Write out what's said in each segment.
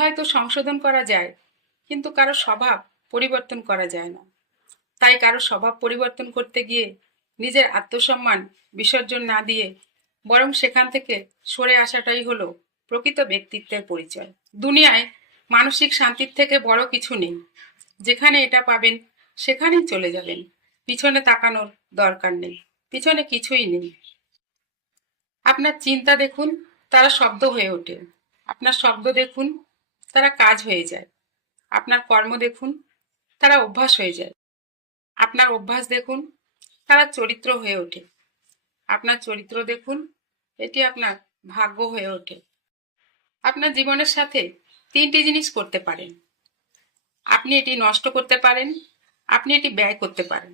হয়তো সংশোধন করা যায়, কিন্তু কারো স্বভাব পরিবর্তন করা যায় না। তাই কারো স্বভাব পরিবর্তন করতে গিয়ে নিজের আত্মসম্মান বিসর্জন না দিয়ে বরং সেখান থেকে সরে আসাটাই হলো প্রকৃত ব্যক্তিত্বের পরিচয়। দুনিয়ায় মানসিক শান্তির থেকে বড় কিছু নেই। যেখানে এটা পাবেন সেখানেই চলে যাবেন। পিছনে তাকানোর দরকার নেই, পিছনে কিছুই নেই। আপনার চিন্তা দেখুন, তারা শব্দ হয়ে ওঠে। আপনার শব্দ দেখুন, তারা কাজ হয়ে যায়। আপনার কর্ম দেখুন, তারা অভ্যাস হয়ে যায়। আপনার অভ্যাস দেখুন, তারা চরিত্র হয়ে ওঠে। আপনার চরিত্র দেখুন, এটি আপনার ভাগ্য হয়ে ওঠে। আপনার জীবনের সাথে তিনটি জিনিস করতে পারেন। আপনি এটি নষ্ট করতে পারেন, আপনি এটি ব্যয় করতে পারেন,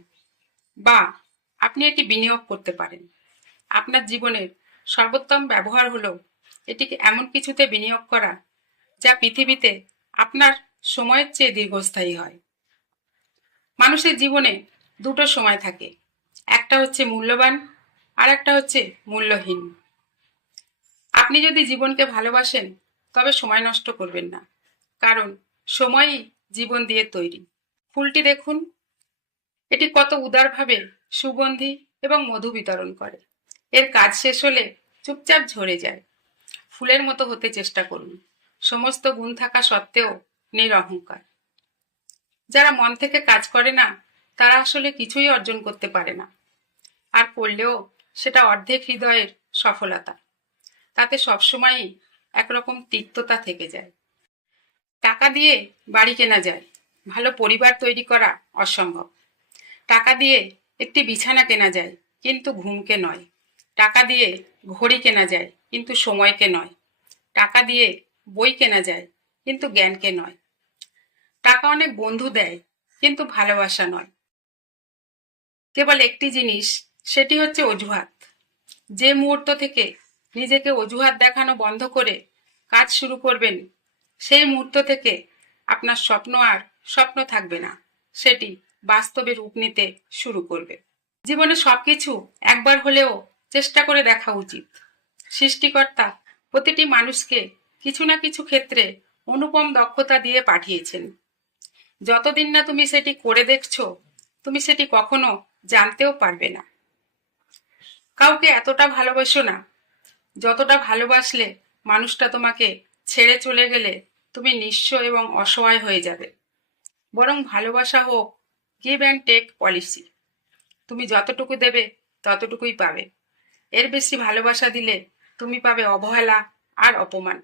বা আপনি এটি বিনিয়োগ করতে পারেন। আপনার জীবনের সর্বোত্তম ব্যবহার হলো এটিকে এমন কিছুতে বিনিয়োগ করা যা পৃথিবীতে আপনার সময়ের চেয়ে দীর্ঘস্থায়ী হয়। মানুষের জীবনে দুটো সময় থাকে, একটা হচ্ছে মূল্যবান আর একটা হচ্ছে মূল্যহীন। আপনি যদি জীবনকে ভালোবাসেন তবে সময় নষ্ট করবেন না, কারণ সময়ই জীবন দিয়ে তৈরি। ফুলটি দেখুন, এটি কত উদারভাবে সুগন্ধি এবং মধু বিতরণ করে। এর কাজ শেষ হলে চুপচাপ ঝরে যায়। ফুলের মতো হতে চেষ্টা করুন, সমস্ত গুণ থাকা সত্ত্বেও নিরহংকার। যারা মন থেকে কাজ করে না তারা আসলে কিছুই অর্জন করতে পারে না, আর করলেও সেটা অর্ধেক হৃদয়ের সফলতা। তাতে সবসময়ই একরকম তিক্ততা থেকে যায়। টাকা দিয়ে বাড়ি কেনা যায়, ভালো পরিবার তৈরি করা অসম্ভব। টাকা দিয়ে একটি বিছানা কেনা যায়, কিন্তু ঘুমকে নয়। টাকা দিয়ে ঘড়ি কেনা যায়, কিন্তু সময়কে নয়। টাকা দিয়ে বই কেনা যায়, কিন্তু জ্ঞানকে নয়। টাকা অনেক বন্ধু দেয়, কিন্তু ভালোবাসা নয়। কেবল একটি জিনিস, সেটি হচ্ছে অজুহাত। যে মুহূর্ত থেকে নিজেকে অজুহাত দেখানো বন্ধ করে কাজ শুরু করবেন, সেই মুহূর্ত থেকে আপনার স্বপ্ন আর স্বপ্ন থাকবে না, সেটি বাস্তবে রূপ নিতে শুরু করবে। জীবনে সবকিছু একবার হলেও চেষ্টা করে দেখা উচিত। সৃষ্টিকর্তা প্রতিটি মানুষকে কিছু না কিছু ক্ষেত্রে অনুপম দক্ষতা দিয়ে পাঠিয়েছেন। যতদিন না তুমি সেটি করে দেখছো, তুমি সেটি কখনো জানতেও পারবে না। কাউকে এতটা ভালোবাসো না যতটা ভালোবাসলে মানুষটা তোমাকে ছেড়ে চলে গেলে তুমি নিঃস্ব এবং অসহায় হয়ে যাবে। বরং ভালোবাসা হোক গিভ অ্যান্ড টেক পলিসি। তুমি যতটুকু দেবে ততটুকুই পাবে। এর বেশি ভালোবাসা দিলে তুমি পাবে অবহেলা আর অপমান।